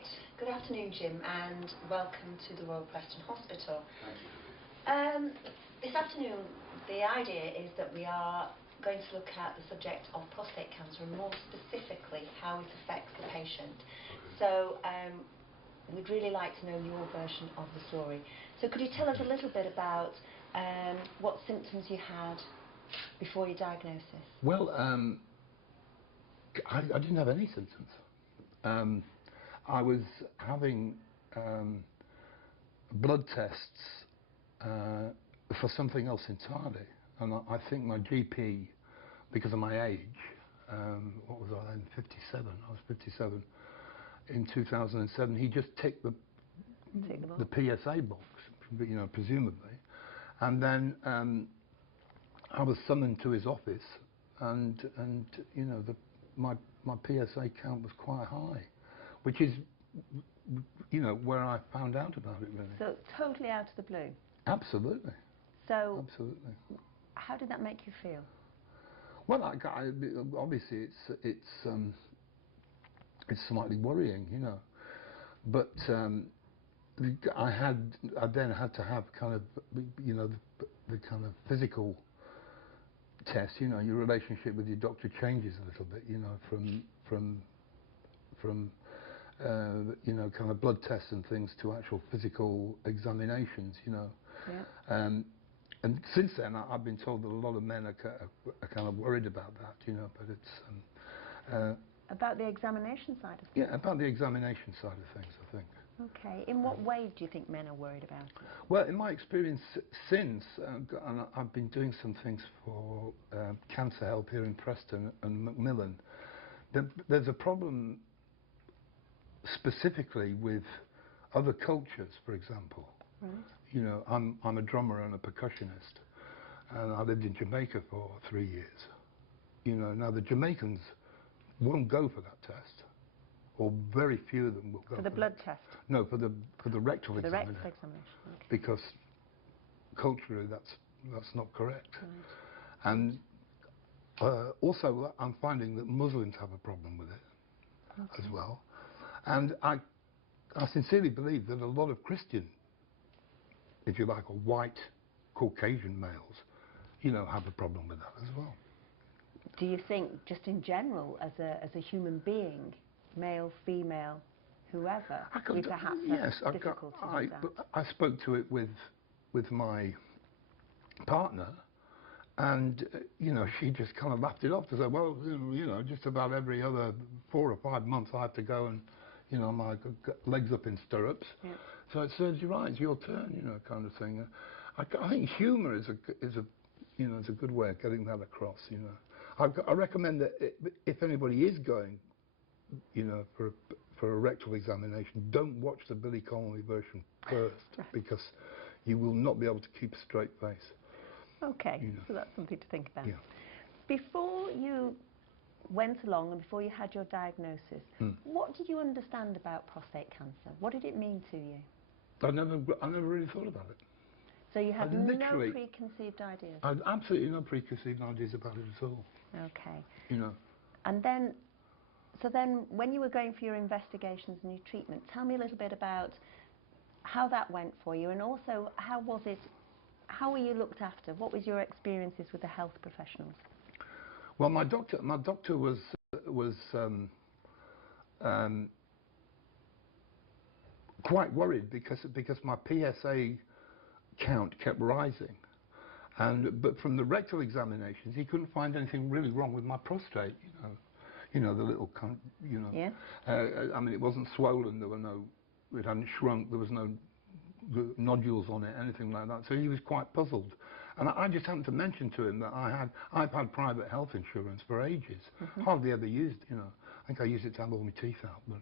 Right, good afternoon Jim, and welcome to the Royal Preston Hospital. Thank you. This afternoon the idea is that we are going to look at the subject of prostate cancer, and more specifically how it affects the patient. So we'd really like to know your version of the story. So could you tell us a little bit about what symptoms you had before your diagnosis? Well, I didn't have any symptoms. I was having blood tests for something else entirely, and I think my GP, because of my age, what was I then, 57, I was 57 in 2007, he just ticked the PSA box, you know, presumably, and then I was summoned to his office, and you know, my PSA count was quite high, which is, you know, where I found out about it, really. So totally out of the blue? Absolutely. So absolutely. How did that make you feel? Well, obviously it's slightly worrying, you know, but I then had to have kind of, you know, the kind of physical test. You know, your relationship with your doctor changes a little bit, you know, from you know, kind of blood tests and things to actual physical examinations, you know. Yeah. And since then, I've been told that a lot of men are kind of worried about that, you know, but it's... about the examination side of things? Yeah, about the examination side of things, I think. Okay. In what way do you think men are worried about it? Well, in my experience since, and I've been doing some things for Cancer Help here in Preston and Macmillan, there's a problem specifically with other cultures, for example. Right. You know, I'm a drummer and a percussionist, and I lived in Jamaica for 3 years. You know, now the Jamaicans won't go for that test, or very few of them will go for the blood test. No, for the rectal examination. The rectal examination. Okay. Because culturally that's not correct. Right. And also I'm finding that Muslims have a problem with it, okay, as well. And I sincerely believe that a lot of Christian, if you like, or white Caucasian males, you know, have a problem with that as well. Do you think, just in general, as a human being, male, female, whoever, we perhaps have difficulty with that? I spoke to it with my partner, and you know, she just kind of laughed it off to say, well, you know, just about every other 4 or 5 months I have to go and, you know, my legs up in stirrups. Yeah. So it serves you right, it's your turn, you know, kind of thing. I think humour is a you know, is a good way of getting that across, you know. I recommend that if anybody is going, you know, for a rectal examination, don't watch the Billy Connolly version first, because you will not be able to keep a straight face. Okay, you know. so that's something to think about. Yeah. Before you went along and before you had your diagnosis, what did you understand about prostate cancer? What did it mean to you? I never really thought about it. So you had no preconceived ideas? I had absolutely no preconceived ideas about it at all. Okay. You know. And then, so then when you were going for your investigations and your treatment, tell me a little bit about how that went for you, and also how was it, how were you looked after? What was your experiences with the health professionals? Well, my doctor was quite worried because my PSA count kept rising, but from the rectal examinations he couldn't find anything really wrong with my prostate. You know, the little you know. Yeah. I mean, it wasn't swollen. There were no. It hadn't shrunk. There was no nodules on it, anything like that. So he was quite puzzled. And I just happened to mention to him that I've had private health insurance for ages. Hardly ever used, you know. I think I used it to have all my teeth out. But,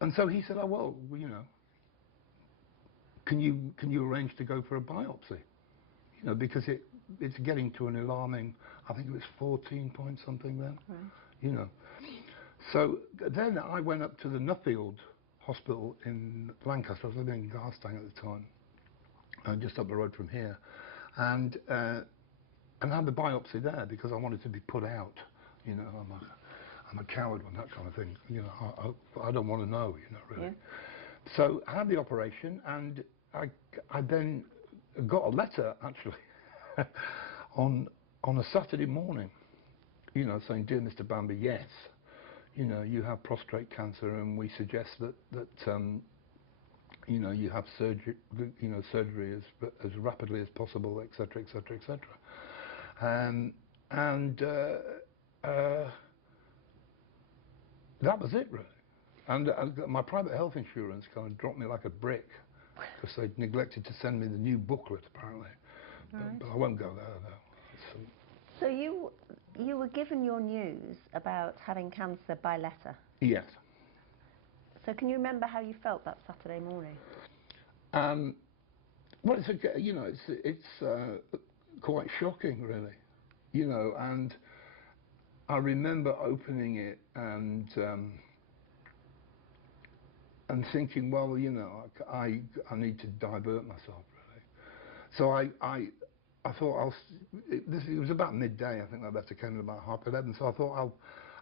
and so he said, oh, well, you know, can you arrange to go for a biopsy? You know, because it's getting to an alarming, I think it was 14 point something then. Right. You know. So then I went up to the Nuffield Hospital in Lancaster. I was living in Garstang at the time, just up the road from here, and I had the biopsy there because I wanted to be put out. You know, I'm a coward on that kind of thing. You know, I don't want to know. You know, really. Yeah. So I had the operation, and I then got a letter actually on a Saturday morning. You know, saying, "Dear Mr. Bamber, yes, you know, you have prostate cancer, and we suggest that you know, you have surgery, you know, surgery as rapidly as possible, etc., etc., etc." That was it, really. And my private health insurance kind of dropped me like a brick because they'd neglected to send me the new booklet, apparently. Right. But I won't go there, though. So you were given your news about having cancer by letter. Yes. So can you remember how you felt that Saturday morning? Well, you know, it's quite shocking, really. You know, and I remember opening it and thinking, well, you know, I need to divert myself, really. So I thought it was about midday. I think that letter came at about 11:30. So I thought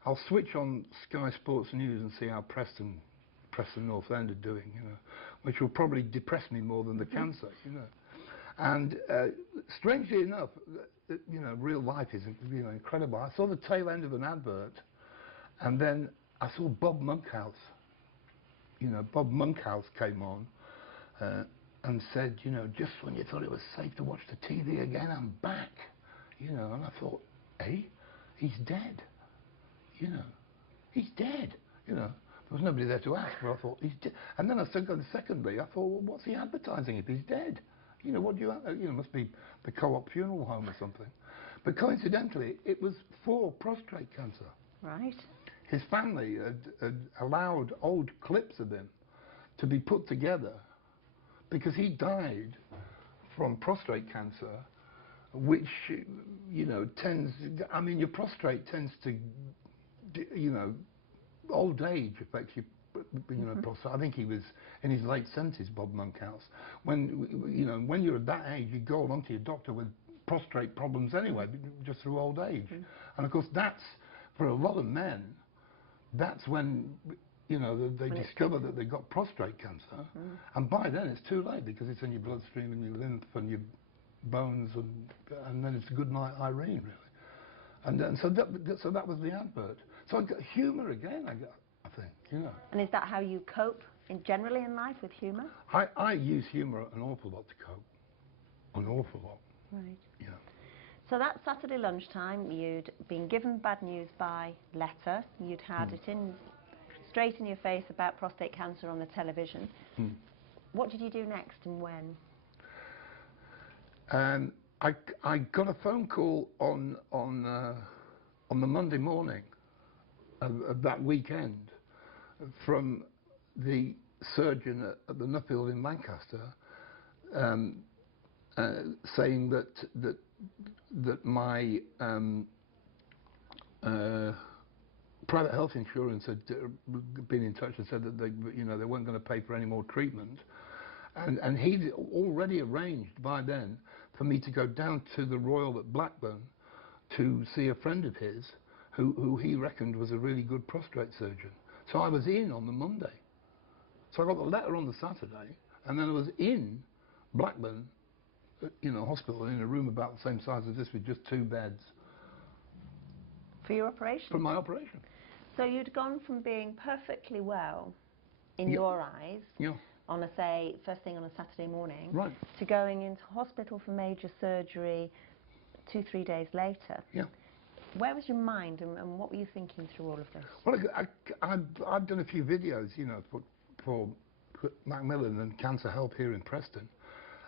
I'll switch on Sky Sports News and see how Preston North End are doing, you know, which will probably depress me more than the cancer, you know. And strangely enough, you know, real life is, you know, incredible. I saw the tail end of an advert, and then I saw Bob Monkhouse. You know, Bob Monkhouse came on and said, you know, just when you thought it was safe to watch the TV again, I'm back. You know, and I thought, hey, he's dead. You know, he's dead. You know, there was nobody there to ask, but I thought, he's dead. And then I said, secondly, I thought, well, what's he advertising if he's dead? You know, what do you know, must be the Co-op funeral home or something. But coincidentally, it was for prostate cancer. Right. His family had allowed old clips of him to be put together because he died from prostate cancer, which, you know, I mean, your prostate tends to, you know, old age affects you. You know, prostate. I think he was in his late 70s, Bob Monkhouse. When you're at that age, you go along to your doctor with prostate problems anyway, just through old age. And of course, that's for a lot of men. That's when, you know, they discover that they've got prostate cancer, and by then it's too late because it's in your bloodstream and your lymph and your bones, and then it's good night, Irene, really. And so that was the advert. So I got humour again. I think, you know. And is that how you cope generally in life, with humour? I use humour an awful lot to cope. An awful lot. Right. Yeah. So that Saturday lunchtime, you'd been given bad news by letter. You'd had it straight in your face about prostate cancer on the television. What did you do next, and when? I got a phone call on the Monday morning of that weekend from the surgeon at the Nuffield in Lancaster, saying that my private health insurance had been in touch and said that they weren't going to pay for any more treatment, and he'd already arranged by then for me to go down to the Royal at Blackburn to see a friend of his who he reckoned was a really good prostate surgeon. So I was in on the Monday. So I got the letter on the Saturday, and then I was in Blackburn, hospital, in a room about the same size as this with just 2 beds. For your operation? For my operation. So you'd gone from being perfectly well in your eyes, on first thing on a Saturday morning, right, to going into hospital for major surgery 2-3 days later. Yeah. Where was your mind, and what were you thinking through all of this? Well, I've done a few videos, for Macmillan and Cancer Help here in Preston,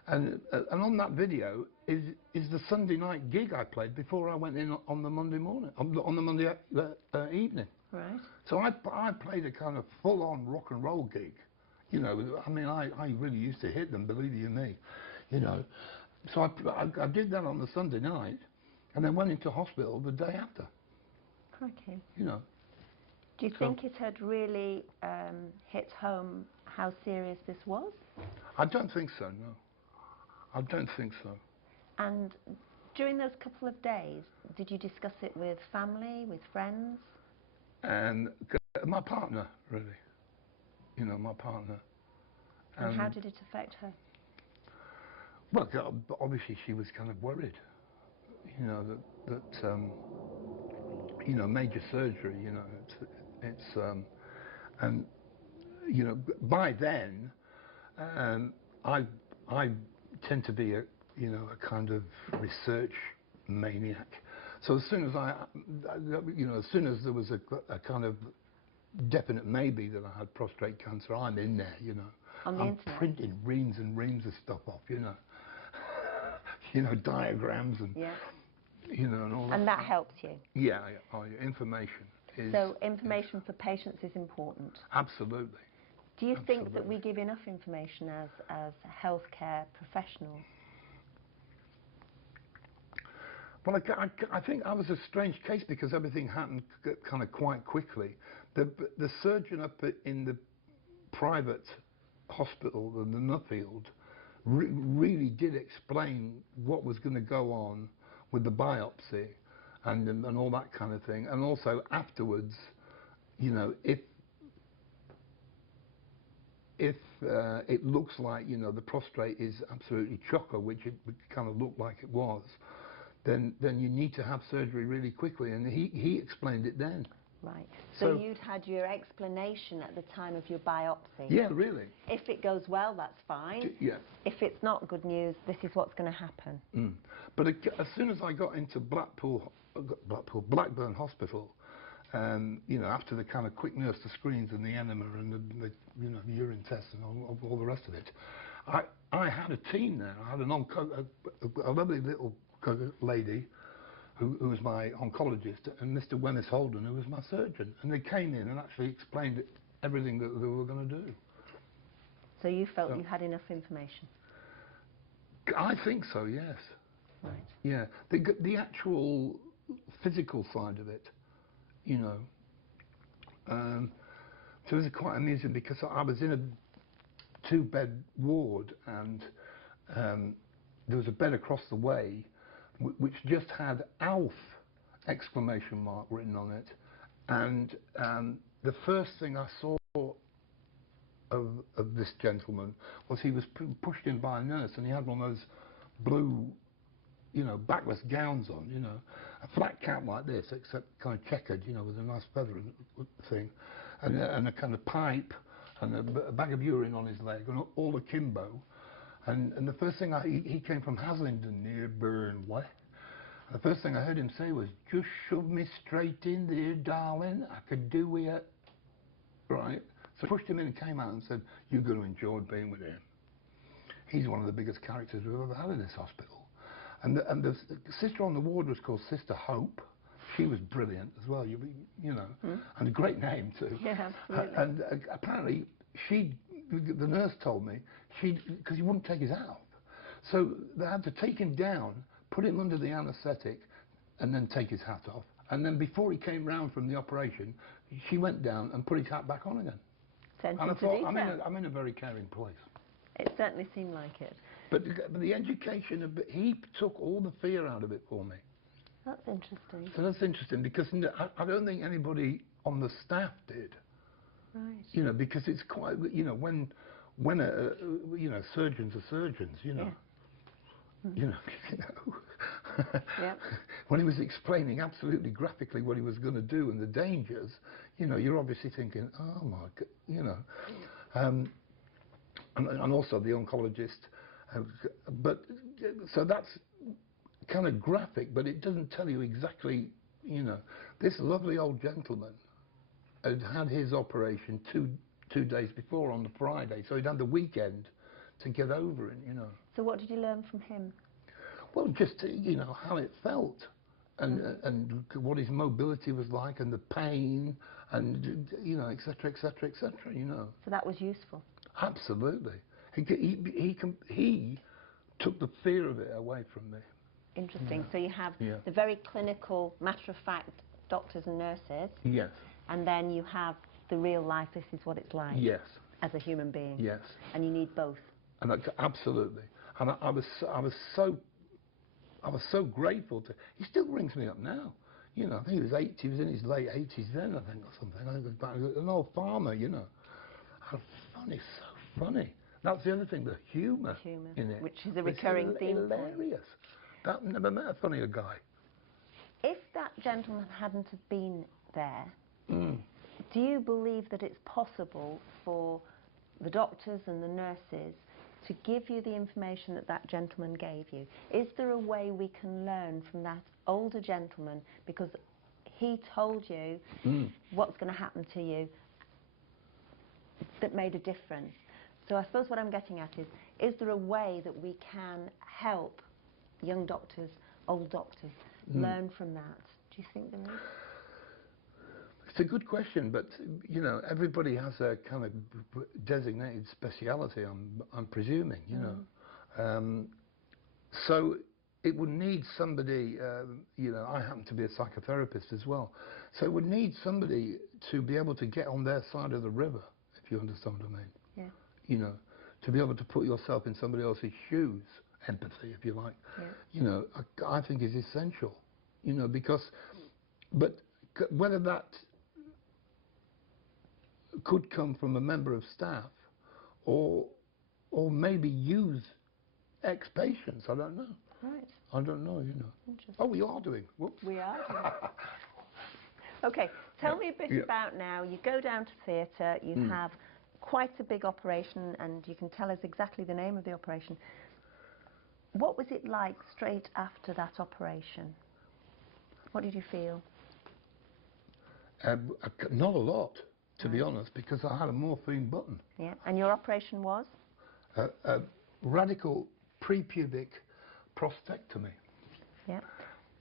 and on that video is the Sunday night gig I played before I went in on the Monday morning, on the Monday evening. Right. So I played a kind of full-on rock and roll gig. I mean, I really used to hit them, believe you me. So I did that on the Sunday night, and then went into hospital the day after. Okay. Do you think it had really hit home how serious this was? I don't think so, no. I don't think so. And during those couple of days, did you discuss it with family, with friends? And my partner, really, you know, my partner. And how did it affect her? Well, obviously she was kind of worried, you know, that you know, major surgery, you know, it's and you know, by then, I tend to be a, you know, a kind of research maniac. So as soon as you know, as soon as there was a kind of definite maybe that I had prostate cancer, I'm in there, you know. On the I'm internet? printing reams and reams of stuff off, you know. You know, diagrams and, Yeah. you know, and all that. And that helps you? Yeah, information is... So information for patients is important? Absolutely. Do you Absolutely. think that we give enough information as healthcare professionals? Well, I think I was a strange case because everything happened kind of quite quickly. The surgeon up in the private hospital, the Nuffield, really did explain what was going to go on with the biopsy and all that kind of thing. And also afterwards, you know, if it looks like, you know, the prostate is absolutely chocker, which it kind of looked like it was, then you need to have surgery really quickly, and he explained it then. Right. So you'd had your explanation at the time of your biopsy? Yeah, really. If it goes well, that's fine. Yeah. If it's not good news, this is what's going to happen. But as soon as I got into Blackburn Hospital, you know, after the kind of quick nurse to screens and the enema and the you know, the urine tests and all the rest of it, I had a team there. I had a lovely little lady who was my oncologist, and Mr. Wemyss Holden, who was my surgeon, and they came in and actually explained everything that they were going to do. So you felt you had enough information? I think so, yes. Right. Yeah, the actual physical side of it, you know. So it was quite amusing because I was in a 2-bed ward, and there was a bed across the way which just had ALF exclamation mark written on it, and the first thing I saw of this gentleman was he was pushed in by a nurse, and he had one of those blue, you know, backless gowns on, you know, a flat cap like this, except kind of checkered, you know, with a nice feather thing, and a kind of pipe, and a bag of urine on his leg, and all akimbo. And the first thing he came from Haslingden near Burnley. The first thing I heard him say was, "Just shove me straight in there, darling. I could do with it." Right? So I pushed him in and came out and said, "You're going to enjoy being with him. He's one of the biggest characters we've ever had in this hospital." And the sister on the ward was called Sister Hope. She was brilliant as well, you know, and a great name too. Yeah, absolutely. And apparently the nurse told me, because he wouldn't take his hat off. So they had to take him down, put him under the anaesthetic, and then take his hat off. And then before he came round from the operation, she went down and put his hat back on again. And I thought, I'm in a very caring place. It certainly seemed like it. But the education, he took all the fear out of it for me. That's interesting. So that's interesting, because I don't think anybody on the staff did. Right. You know, because it's quite, you know, when you know, surgeons are surgeons, you know. Yeah. You know. Yep. When he was explaining absolutely graphically what he was going to do and the dangers, you know, you're obviously thinking, oh my God, you know. And also the oncologist. But so that's kind of graphic, but it doesn't tell you exactly, you know. This lovely old gentleman had his operation two days before on the Friday, so he'd had the weekend to get over it, you know. So what did you learn from him? Well, just, you know, how it felt, and what his mobility was like, and the pain, and, you know, etc., etc., etc., you know. So that was useful? Absolutely. He took the fear of it away from me. Interesting. Yeah. So you have the very clinical, matter-of-fact doctors and nurses. Yes. And then you have the real life, this is what it's like. Yes. As a human being. Yes. And you need both. And absolutely. And I was so grateful to. He still rings me up now. You know, I think he was in his late 80s then, I think, or something. I think it was back, an old farmer, you know. How funny, so funny. That's the other thing, the humour in it. Which is a recurring theme. Hilarious. I've never met a funnier guy. If that gentleman hadn't have been there, do you believe that it's possible for the doctors and the nurses to give you the information that that gentleman gave you? Is there a way we can learn from that older gentleman, because he told you what's going to happen to you, that made a difference? So I suppose what I'm getting at is there a way that we can help young doctors, old doctors, learn from that? Do you think there is? It's a good question, but you know, everybody has a kind of designated speciality. I'm presuming, you know. So it would need somebody. You know, I happen to be a psychotherapist as well, so it would need somebody to be able to get on their side of the river, if you understand what I mean. Yeah. You know, to be able to put yourself in somebody else's shoes, empathy, if you like. Yeah. You know, I think is essential. You know, because, but whether that could come from a member of staff, or maybe use ex-patients. I don't know. Right. I don't know. You know. Interesting. Oh, we are doing. Whoops. We are doing. Okay. Tell me a bit about now. You go down to theatre. You have quite a big operation, and you can tell us exactly the name of the operation. What was it like straight after that operation? What did you feel? Not a lot, to be honest, because I had a morphine button. Yeah. And your operation was? A radical prepubic prostatectomy. Yeah.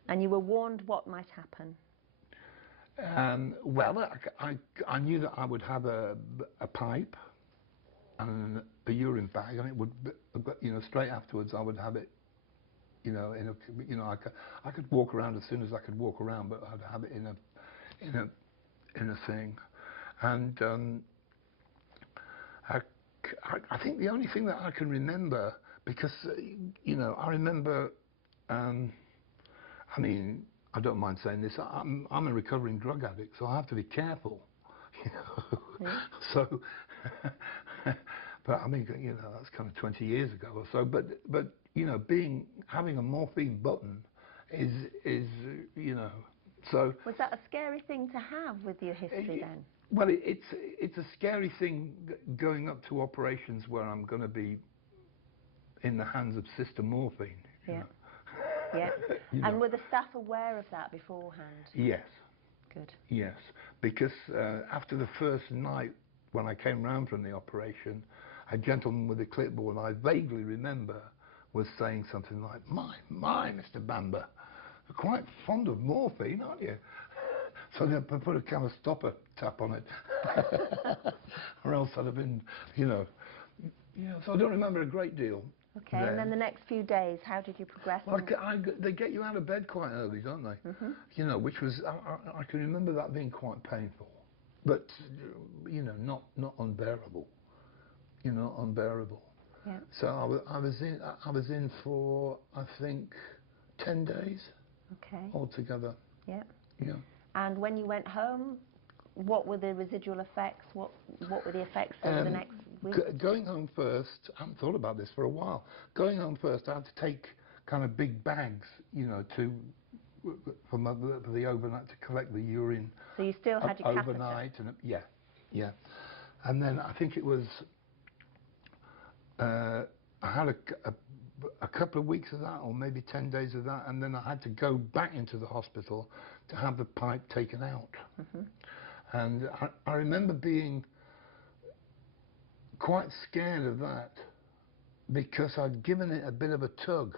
And you were warned what might happen? Well, I knew that I would have a pipe and a urine bag, and it would, you know, straight afterwards I would have it, you know, I could walk around as soon as I could walk around, but I'd have it in a thing, and I think the only thing that I can remember, because you know, I remember, I mean, I don't mind saying this, I'm a recovering drug addict, so I have to be careful, you know. So, but I mean, you know, that's kind of 20 years ago or so. But you know, having a morphine button is you know, so. Was that a scary thing to have with your history then? Well, it's a scary thing going up to operations where I'm going to be in the hands of Sister Morphine. Yeah. You know? Yeah. You And know. were the staff aware of that beforehand? Yes. Good. Yes, because after the first night when I came round from the operation, a gentleman with a clipboard, I vaguely remember, was saying something like, my, Mr. Bamber, you're quite fond of morphine, aren't you? So they put a kind of stopper tap on it, or else I'd have been, you know. Yeah, so I don't remember a great deal. Okay, and then the next few days, how did you progress? Well, they get you out of bed quite early, don't they? You know, which was, I can remember that being quite painful, but, you know, not unbearable. You know, unbearable. Yeah. So I was in for, I think, 10 days. Okay. Altogether. Yeah. Yeah. And when you went home, what were the residual effects? What were the effects over the next week? Going home first, I haven't thought about this for a while. Going home first, I had to take kind of big bags, you know, for the overnight, to collect the urine. So you still had your overnight, and yeah. And then I think it was, I had a couple of weeks of that, or maybe 10 days of that, and then I had to go back into the hospital to have the pipe taken out. And I remember being quite scared of that, because I'd given it a bit of a tug,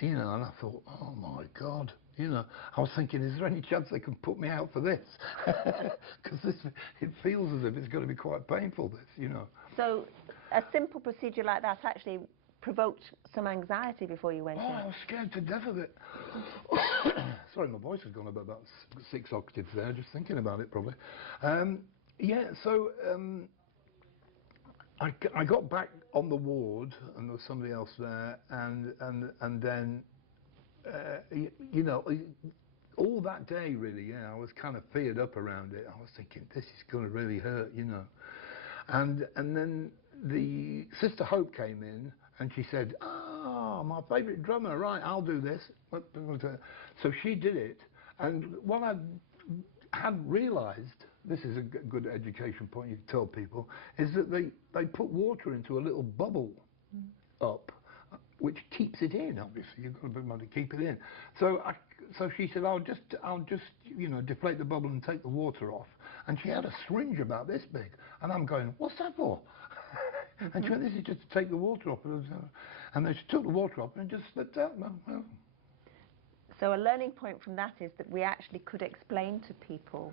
you know, and I thought, oh my God, you know, I was thinking, is there any chance they can put me out for this? Because it feels as if it's going to be quite painful, this, you know. So a simple procedure like that actually provoked some anxiety before you went in? I was scared to death of it. Sorry, my voice has gone up about 6 octaves there, just thinking about it, probably. Yeah, so I got back on the ward, and there was somebody else there, and then you know, all that day, really, yeah, I was kind of feared up around it. I was thinking, this is going to really hurt, you know. And then the Sister Hope came in, and she said, "Ah, my favourite drummer, right, I'll do this." So she did it, and what I hadn't realised, this is a good education point you tell people, is that they put water into a little bubble up, which keeps it in. Obviously, you've got to be able to keep it in. So she said, I'll just you know, deflate the bubble and take the water off. And she had a syringe about this big, and I'm going, what's that for? And she went, this is just to take the water off. And then she took the water off and it just slipped out. Well. So a learning point from that is that we actually could explain to people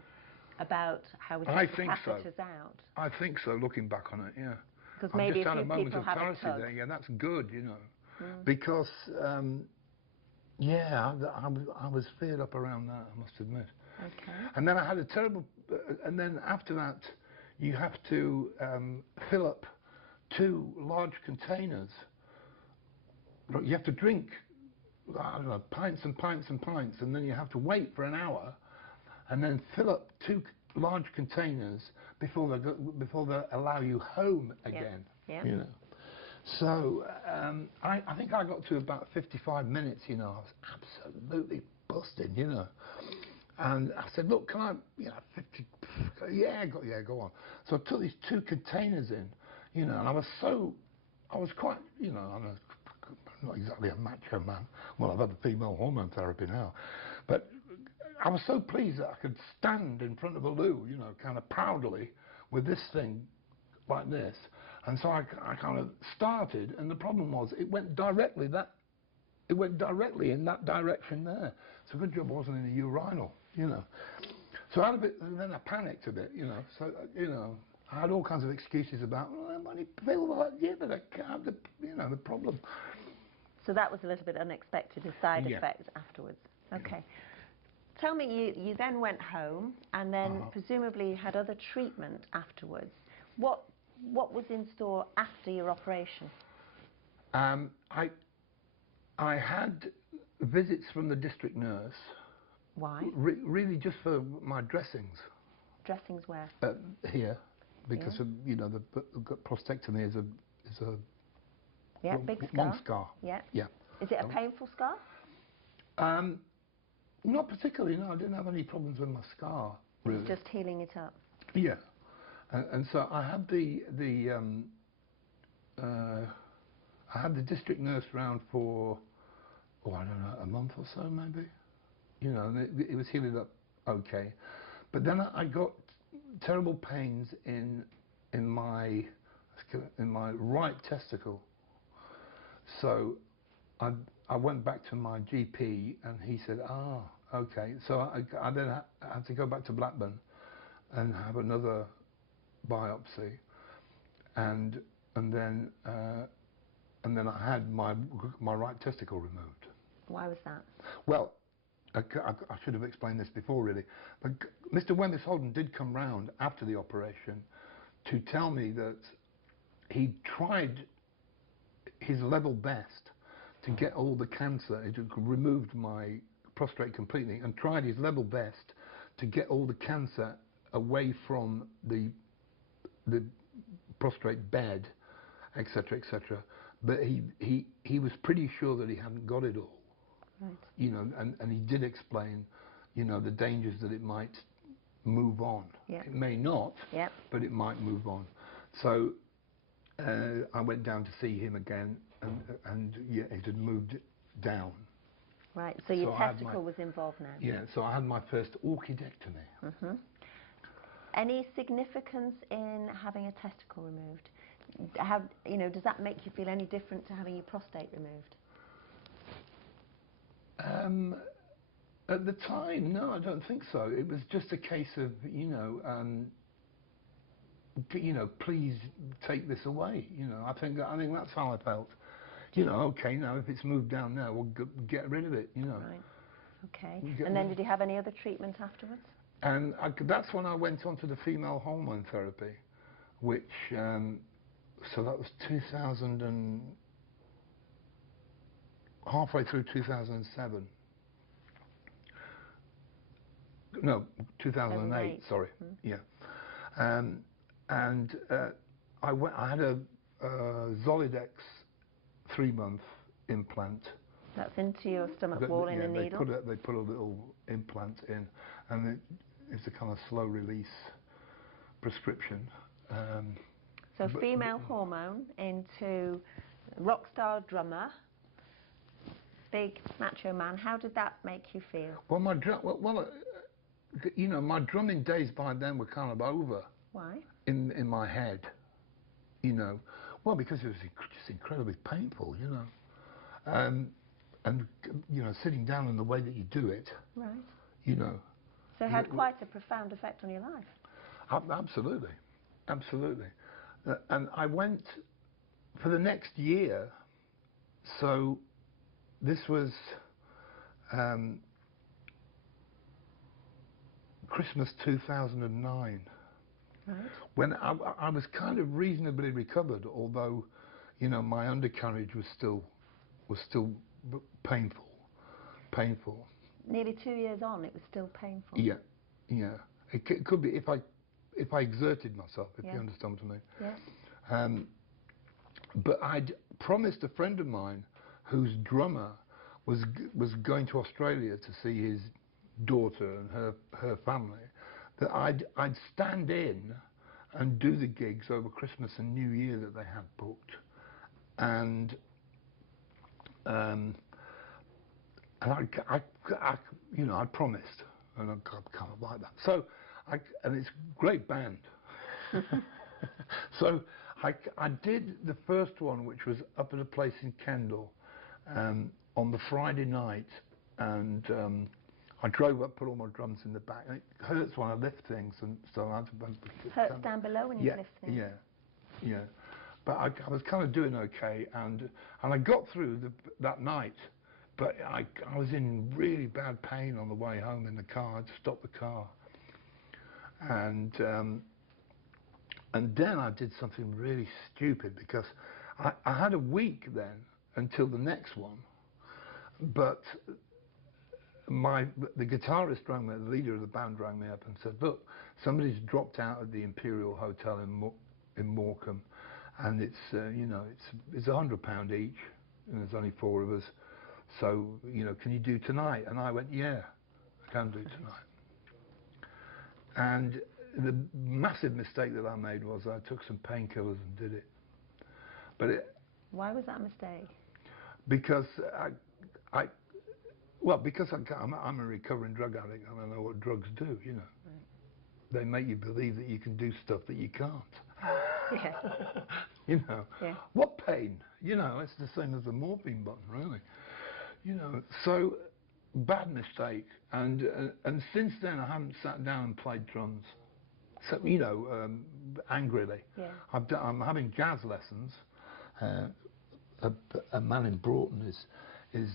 about how we take the catheters out. I think so, looking back on it, yeah. Because maybe just a had few a moment people of have a clarity tug. there. Yeah, that's good, you know. Because, yeah, I was feared up around that, I must admit. Okay. And then I had a terrible, and then after that, you have to fill up 2 large containers. You have to drink, I don't know, pints and pints and pints, and then you have to wait for an hour, and then fill up 2 large containers before they allow you home again. Yeah. You know. So I think I got to about 55 minutes. You know, I was absolutely busted. You know. And I said, look, can I, you know, 50, yeah, go on. So I took these 2 containers in, you know, and I was quite, you know, I'm not exactly a macho man. Well, I've had the female hormone therapy now. But I was so pleased that I could stand in front of a loo, you know, kind of proudly with this thing like this. And so I kind of started, and the problem was it went directly in that direction there. So good job I wasn't in the urinal, you know. So I had a bit, and then I panicked a bit, you know. So, you know, I had all kinds of excuses about, well, I only feel like, yeah, but I can't have the, you know, the problem. So that was a little bit unexpected, the side effects afterwards. Okay. Tell me, you then went home, and then presumably you had other treatment afterwards. What was in store after your operation? I had visits from the district nurse. Why? Really just for my dressings. Dressings where? Here, because of, you know, the prostatectomy is a big scar. long scar. Yeah. Yeah. Is it a painful scar? Not particularly. No, I didn't have any problems with my scar. Really. It's just healing it up. Yeah. And so I had the district nurse round for, I don't know, a month or so maybe. You know, and it was healing up okay. But then I got terrible pains in my right testicle. So I went back to my GP, and he said, okay. So I then had to go back to Blackburn and have another biopsy, and then I had my right testicle removed. Why was that? Well, I should have explained this before, really. But Mr. Wemyss Holden did come round after the operation to tell me that he tried his level best to get all the cancer. He removed my prostate completely and tried his level best to get all the cancer away from the prostate bed, etc., etc. But he was pretty sure that he hadn't got it all. Right. You know, and he did explain, you know, the dangers that it might move on. Yep. It may not, but it might move on. So I went down to see him again, and yeah, it had moved down. Right, so your testicle was involved now. Yeah, so I had my first orchidectomy. Mm-hmm. Any significance in having a testicle removed? You know, does that make you feel any different to having your prostate removed? At the time, no, I don't think so. It was just a case of, you know, please take this away. You know, I think that's how I felt. You know, okay, now if it's moved down there, we'll get rid of it. You know. Right. Okay. And then did you have any other treatment afterwards? And that's when I went on to the female hormone therapy, which so that was 2000 and halfway through 2007. No, 2008. 2008. Sorry. Yeah. And I had a Zolidex 3-month implant. That's into your stomach wall in a needle? They put a little implant in, and it's a kind of slow release prescription. So female hormone into rock star drummer, big macho man. How did that make you feel? Well, you know, my drumming days by then were kind of over. Why? In my head, you know. Well, because it was just incredibly painful, you know. And you know, sitting down in the way that you do it. Right. You know. So it had quite a profound effect on your life. Absolutely, absolutely. And I went for the next year. So this was Christmas 2009. Right. When I was kind of reasonably recovered, although, you know, my undercarriage was still painful. Nearly 2 years on, it was still painful. Yeah, yeah. It could be if I exerted myself, if you understand what I mean. Yeah. But I'd promised a friend of mine whose drummer was going to Australia to see his daughter and her family, that I'd stand in and do the gigs over Christmas and New Year that they had booked, and I you know, I promised, and I kind of like that. So and it's a great band. So I did the first one, which was up at a place in Kendal, on the Friday night, and I drove up, put all my drums in the back. And it hurts when I lift things, and so I had to. Hurts down below when you lift things. Yeah. But I was kind of doing okay, and I got through that night, but I was in really bad pain on the way home in the car. I had to stop the car, and then I did something really stupid, because I had a week then until the next one, but the guitarist rang me, the leader of the band rang me up and said, look, somebody's dropped out of the Imperial Hotel in Morecambe, and it's you know, it's £100 each, and there's only 4 of us, so you know, can you do tonight? And I went, yeah, I can do tonight. And the massive mistake that I made was I took some painkillers and did it. But why was that a mistake? Because I'm a recovering drug addict, and I know what drugs do, you know. Right. They make you believe that you can do stuff that you can't. Yeah. You know. Yeah. What pain? You know, it's the same as the morphine button, really. You know, so bad mistake. And since then I haven't sat down and played drums. So, you know, angrily. Yeah. I'm having jazz lessons. A man in Broughton is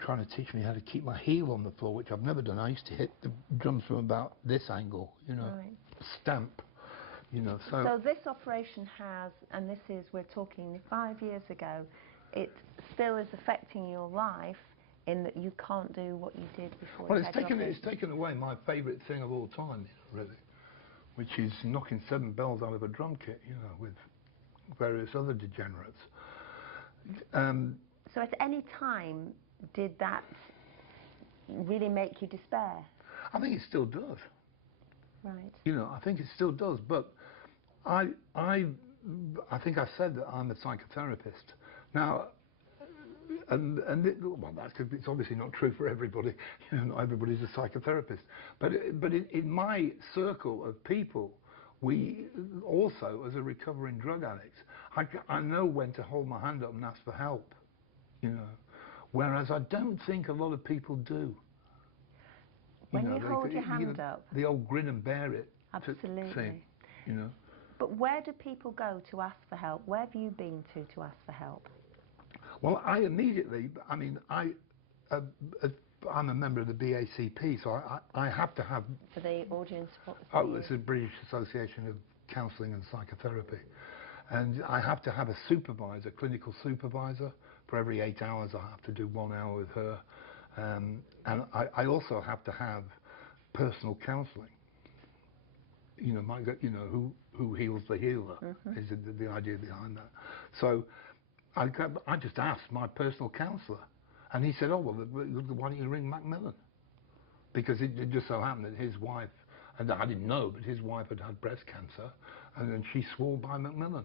trying to teach me how to keep my heel on the floor, which I've never done. I used to hit the drums from about this angle, you know, right. Stamp, you know. So this operation has, and this is, we're talking 5 years ago, it still is affecting your life in that you can't do what you did before. Well, it's taken away my favourite thing of all time, really, which is knocking 7 bells out of a drum kit, you know, with various other degenerates. So at any time, did that really make you despair? I think it still does. Right. You know, I think it still does, but I think I said that I'm a psychotherapist. Now, it's obviously not true for everybody. You know, not everybody's a psychotherapist. But in my circle of people, we also, as a recovering drug addict, I know when to hold my hand up and ask for help. You know, whereas I don't think a lot of people do. When you hold your hand up, the old grin and bear it. Absolutely. Thing, you know. But where do people go to ask for help? Where have you been to ask for help? Well, I'm a member of the BACP, so I have to have. For the audience. It's the British Association of Counselling and Psychotherapy, and I have to have a supervisor, clinical supervisor. For every 8 hours, I have to do 1 hour with her, and I also have to have personal counselling. You know, who heals the healer is the idea behind that. So I just asked my personal counsellor, and he said, "Oh well, why don't you ring Macmillan?" Because it just so happened that his wife, and I didn't know, but his wife had had breast cancer, and then she swore by Macmillan.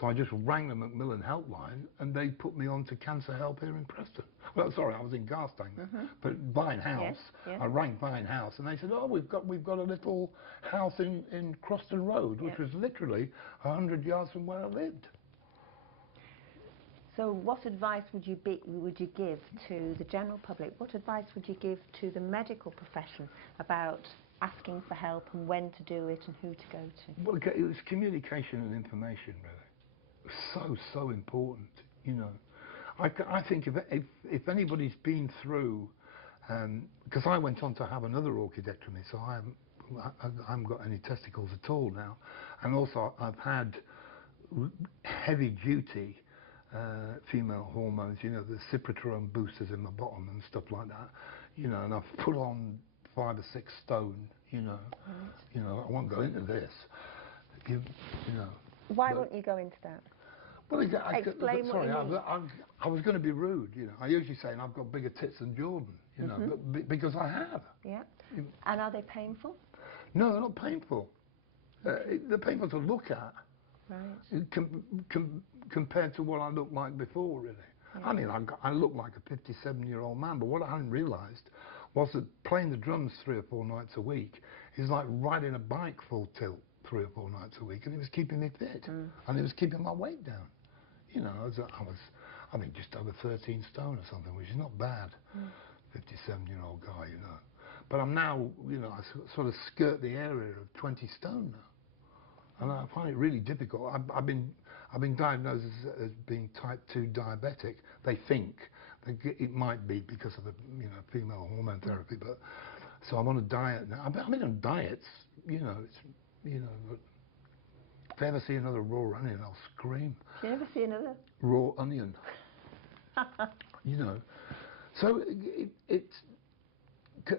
So I just rang the Macmillan helpline, and they put me on to Cancer Help here in Preston. Well, sorry, I was in Garstang, but Vine House. Yes. I rang Vine House, and they said, "Oh, we've got a little house in Croston Road, which was literally 100 yards from where I lived." So what advice would you give to the general public? What advice would you give to the medical profession about asking for help and when to do it and who to go to? Well, it was communication and information, really. So important, you know. I think if anybody's been through, because I went on to have another orchidectomy, so I haven't got any testicles at all now, and also I've had heavy duty female hormones, you know, the ciprotron boosters in my bottom and stuff like that, you know, and I've put on 5 or 6 stone, you know. You know, I won't go into this, you know. Why won't you go into that? Well, Explain what you mean. I was going to be rude, you know. I usually say I've got bigger tits than Jordan, you know, but because I have. Yeah. And are they painful? No, they're not painful. They're painful to look at. Right. Compared to what I looked like before, really. Yeah. I mean, I look like a 57-year-old man, but what I hadn't realised was that playing the drums 3 or 4 nights a week is like riding a bike full tilt 3 or 4 nights a week, and it was keeping me fit, and it was keeping my weight down. You know, I think, just over 13 stone or something, which is not bad. 57-year-old guy, you know. But I'm now, you know, I sort of skirt the area of 20 stone now. And I find it really difficult. I've been diagnosed as being type 2 diabetic. They think it might be because of the female hormone therapy, but so I'm on a diet now. I've been on diets, you know. But if I ever see another raw onion, I'll scream. Do you ever see another raw onion? You know, so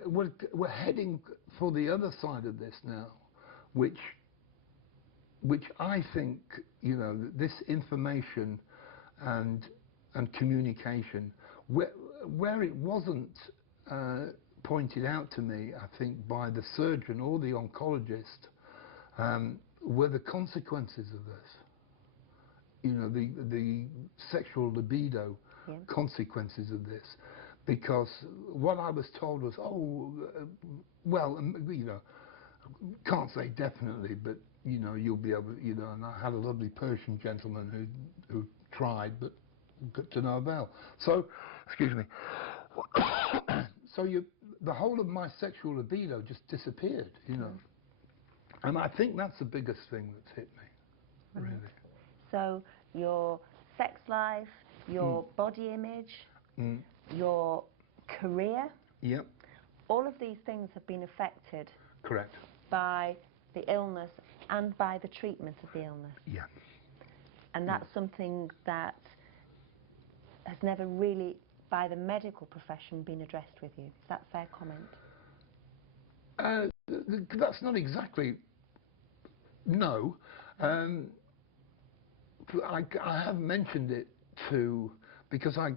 we're heading for the other side of this now, which I think, you know, this information and communication, where it wasn't pointed out to me, I think, by the surgeon or the oncologist, were the consequences of this. You know, the sexual libido consequences of this. Because what I was told was, well, you know, can't say definitely, but you know, you'll be able, you know, and I had a lovely Persian gentleman who tried, but got to no avail. So, excuse me. So the whole of my sexual libido just disappeared, you know. And I think that's the biggest thing that's hit me, really. So your sex life, your body image, your career, all of these things have been affected. Correct. By the illness and by the treatment of the illness. Yeah. And that's something that has never really, by the medical profession, been addressed with you. Is that a fair comment? That's not exactly. No. I have mentioned it to, because I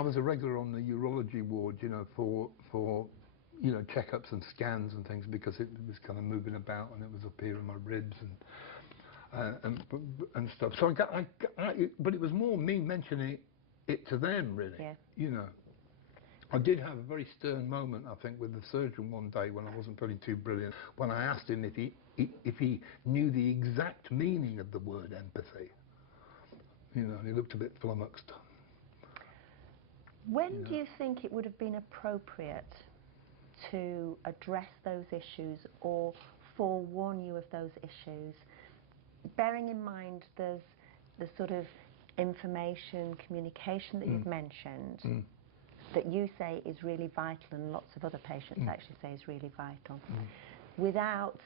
was a regular on the urology ward, you know, for you know, checkups and scans and things, because it was kind of moving about and it was up here in my ribs and stuff. So but it was more me mentioning it to them, really. Yeah. You know, I did have a very stern moment, I think, with the surgeon one day when I wasn't feeling too brilliant, when I asked him if he knew the exact meaning of the word empathy. You know, and he looked a bit flummoxed. When do you think it would have been appropriate to address those issues or forewarn you of those issues, bearing in mind there's the sort of information, communication that you've mentioned that you say is really vital and lots of other patients actually say is really vital, without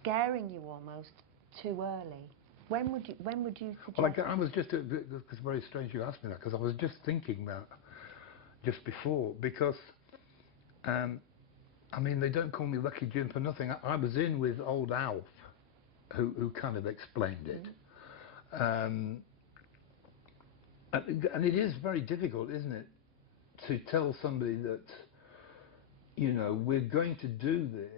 scaring you almost too early? When would you suggest? Well, I was just, it's very strange you asked me that, because I was just thinking that just before, because I mean, they don't call me Lucky Jim for nothing. I was in with old Alf, who kind of explained it. And it is very difficult, isn't it, to tell somebody that, you know, we're going to do this,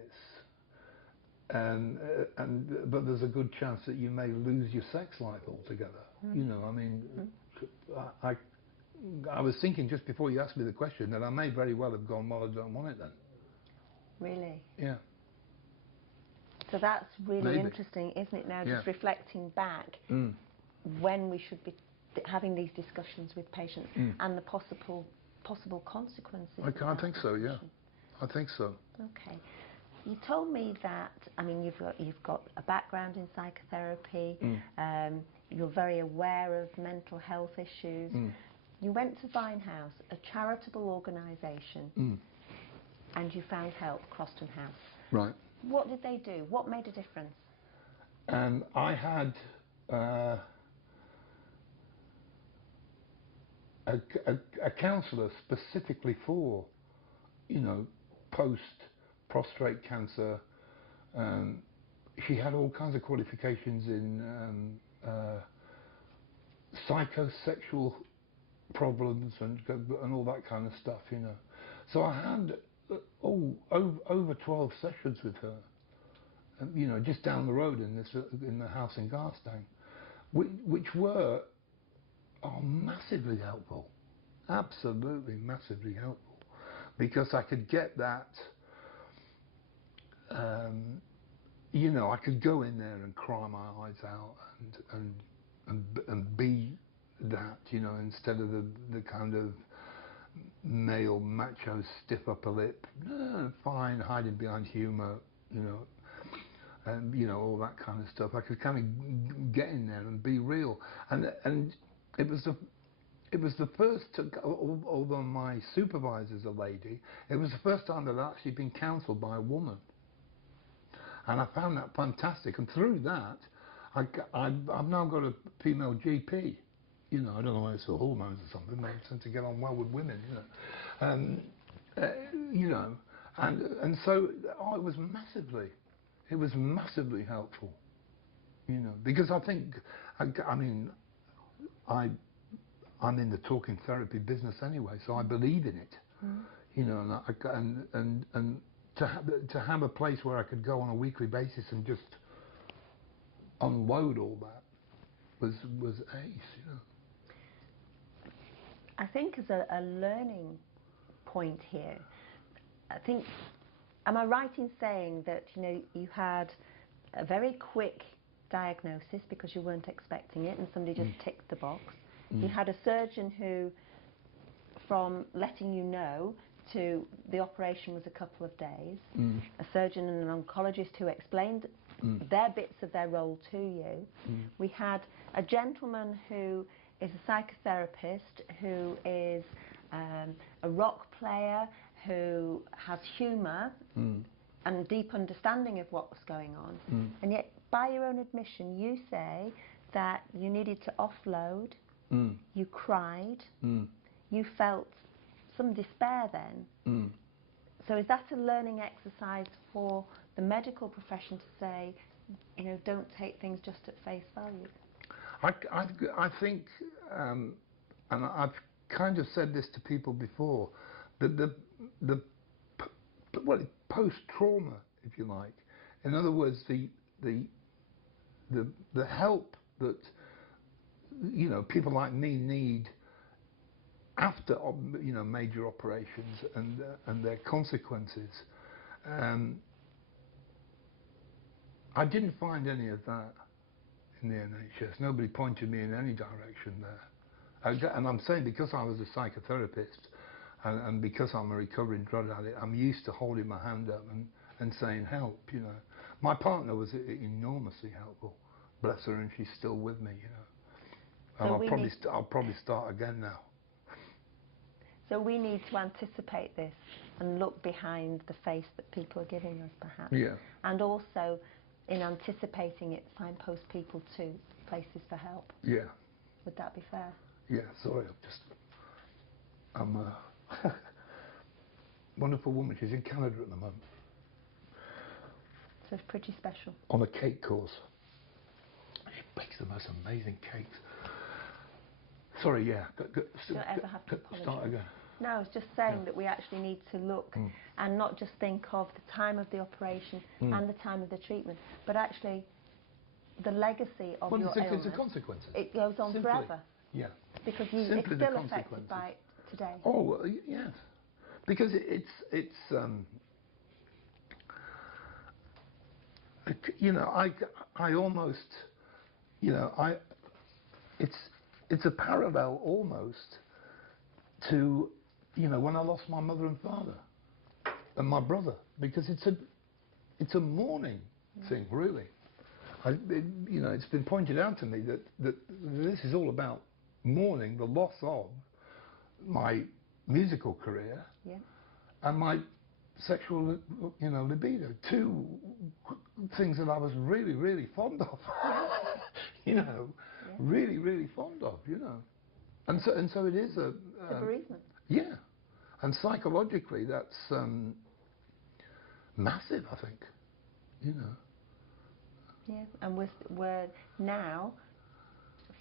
but there's a good chance that you may lose your sex life altogether. You know, I mean, I was thinking just before you asked me the question that I may very well have gone, well, I don't want it then. Really? Yeah. So that's really Maybe. interesting, isn't it, now, Yeah. just reflecting back when we should be having these discussions with patients and the possible consequences. I think so, yeah. I think so. Okay. You told me that, I mean, you've got a background in psychotherapy, you're very aware of mental health issues. You went to Vinehouse, a charitable organisation, and you found help, Croston House. Right. What did they do? What made a difference? I had a counsellor specifically for, you know, post-prostate cancer. She had all kinds of qualifications in psychosexual problems and all that kind of stuff, you know. So I had over 12 sessions with her, you know, just down the road in the house in Garstang, which were massively helpful, absolutely massively helpful, because I could get that. You know, I could go in there and cry my eyes out and be that, you know, instead of the kind of male macho stiff upper lip, fine, hiding behind humour, you know, and you know, all that kind of stuff. I could kind of get in there and be real, and it was the first, although my supervisor's a lady, it was the first time that I'd actually been counselled by a woman. And I found that fantastic, and through that, I've now got a female GP. You know, I don't know whether it's the hormones or something. They tend to get on well with women, you know. You know, and so it was massively helpful. You know, because I think, I mean, I'm in the talking therapy business anyway, so I believe in it. You know, and to have a place where I could go on a weekly basis and just unload all that was ace, you know. I think as a learning point here, I think, am I right in saying that, you know, you had a very quick diagnosis because you weren't expecting it and somebody just ticked the box. You had a surgeon who, from letting you know to the operation was a couple of days, a surgeon and an oncologist who explained their bits of their role to you. We had a gentleman who is a psychotherapist, who is a rock player, who has humour and deep understanding of what was going on. And yet, by your own admission, you say that you needed to offload, you cried, you felt some despair then. So is that a learning exercise for the medical profession to say, you know, don't take things just at face value? I think, and I've kind of said this to people before, that the post-trauma, if you like, in other words, the help that, you know, people like me need after, you know, major operations and their consequences. I didn't find any of that in the NHS. Nobody pointed me in any direction there. And I'm saying, because I was a psychotherapist and because I'm a recovering drug addict, I'm used to holding my hand up and saying help, you know. My partner was enormously helpful, bless her, and she's still with me, you know. And so I'll probably start again now. So we need to anticipate this and look behind the face that people are giving us, perhaps. Yeah. And also, in anticipating it, signpost people to places for help. Yeah. Would that be fair? Yeah, sorry, I'm wonderful woman. She's in Canada at the moment. So it's pretty special. On a cake course. She bakes the most amazing cakes. Sorry, yeah. You don't ever have to apologise. Start again. No, I was just saying that we actually need to look and not just think of the time of the operation and the time of the treatment, but actually the legacy of your illness. It's a consequence. It goes on forever. Yeah. Because it's still affected by today. Oh, well, yes. Because it's you know, I almost, you know, it's a parallel almost to, you know, when I lost my mother and father and my brother, because it's a mourning thing, really. You know, it's been pointed out to me that this is all about mourning the loss of my musical career and my sexual, you know, libido. Two things that I was really, really fond of. You know, really, really fond of. You know, and so it is a bereavement. Yeah, and psychologically that's massive, I think. You know. Yeah, and we're now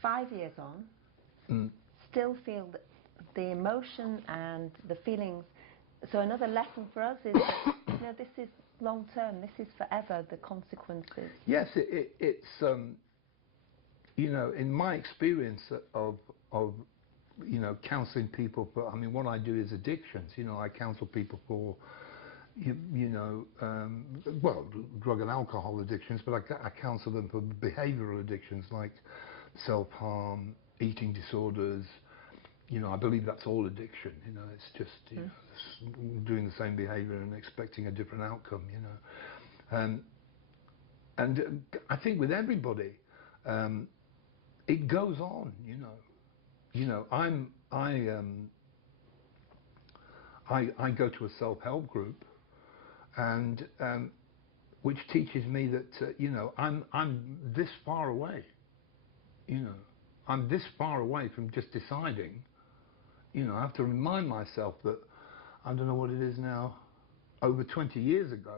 5 years on, still feel the emotion and the feelings. So another lesson for us is that, you know, this is long term, this is forever, the consequences. Yes, it's, you know, in my experience of you know, counselling people for, I mean, what I do is addictions. You know, I counsel people for, you know, well, drug and alcohol addictions, but I counsel them for behavioural addictions like self-harm, eating disorders. You know, I believe that's all addiction. You know, it's just you know, doing the same behaviour and expecting a different outcome. You know, and I think with everybody, it goes on. You know, I go to a self-help group, and which teaches me that you know, I'm this far away. You know, I'm this far away from just deciding. You know, I have to remind myself that, I don't know what it is now, over 20 years ago,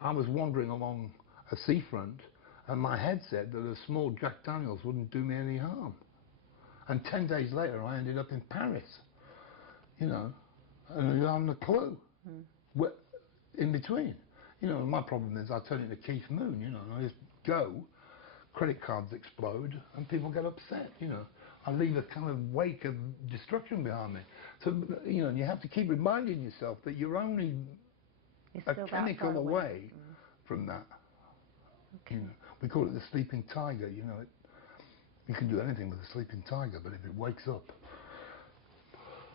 I was wandering along a seafront and my head said that a small Jack Daniels wouldn't do me any harm. And 10 days later I ended up in Paris, you know, and I haven't a clue. What, in between. You know, my problem is I turn into Keith Moon, you know, and I just go, credit cards explode and people get upset, you know. I leave a kind of wake of destruction behind me. So, you know, and you have to keep reminding yourself that you're only a chemical away from that. Okay. You know, we call it the sleeping tiger, you know. You can do anything with a sleeping tiger, but if it wakes up...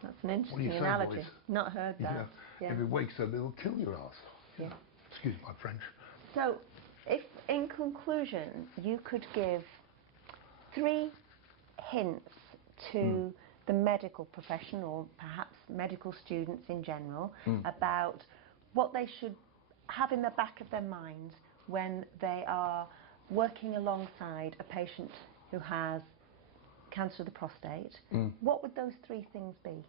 That's an interesting analogy. Boys? Not heard that. Yeah. If it wakes up, it'll kill your ass. Yeah. Excuse my French. So, if in conclusion, you could give 3 hints to the medical profession, or perhaps medical students in general, about what they should have in the back of their mind when they are working alongside a patient who has cancer of the prostate, what would those 3 things be?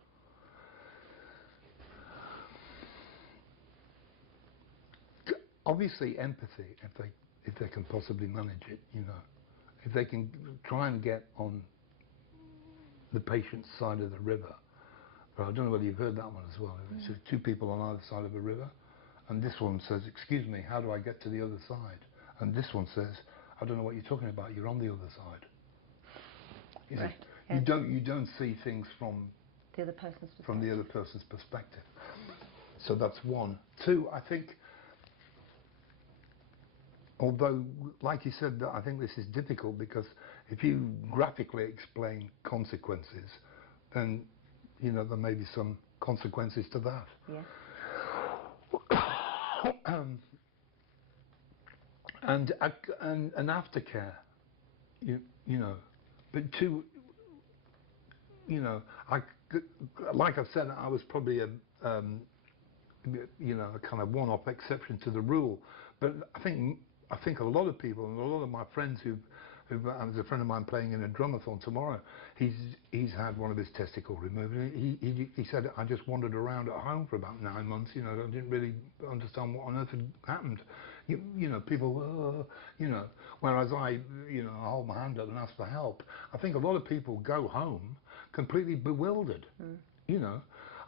Obviously empathy, if they can possibly manage it, you know. If they can try and get on the patient's side of the river. But I don't know whether you've heard that one as well. It's just 2 people on either side of a river, and this one says, excuse me, how do I get to the other side? And this one says, I don't know what you're talking about, you're on the other side. You know, you don't see things from the other person's perspective. So that's 1. 2, I think, although, like you said, I think this is difficult because if you graphically explain consequences, then, you know, there may be some consequences to that. Yeah. And aftercare, you know, but to, you know, like I've said, I was probably a, you know, a kind of one-off exception to the rule, but I think a lot of people and a lot of my friends who've There's a friend of mine playing in a drumathon tomorrow. He's had one of his testicles removed. And he said, I just wandered around at home for about 9 months. You know, I didn't really understand what on earth had happened. You know, people, you know, whereas I hold my hand up and ask for help. I think a lot of people go home completely bewildered. You know,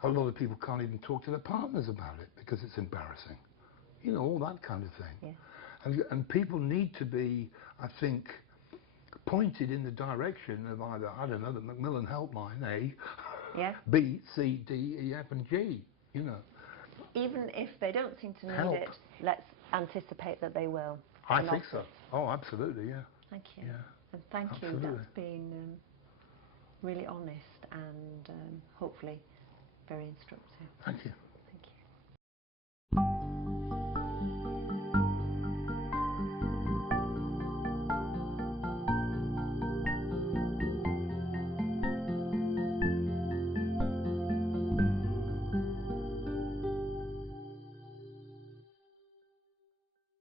a lot of people can't even talk to their partners about it because it's embarrassing. You know, all that kind of thing. Yeah. And people need to be, I think, pointed in the direction of either, I don't know, the Macmillan Helpline, A, yeah. B, C, D, E, F and G, you know. Even if they don't seem to need it, let's anticipate that they will. I think so. Oh, absolutely, yeah. Thank you. Yeah. And thank absolutely. you. That's been really honest and hopefully very instructive. Thank you.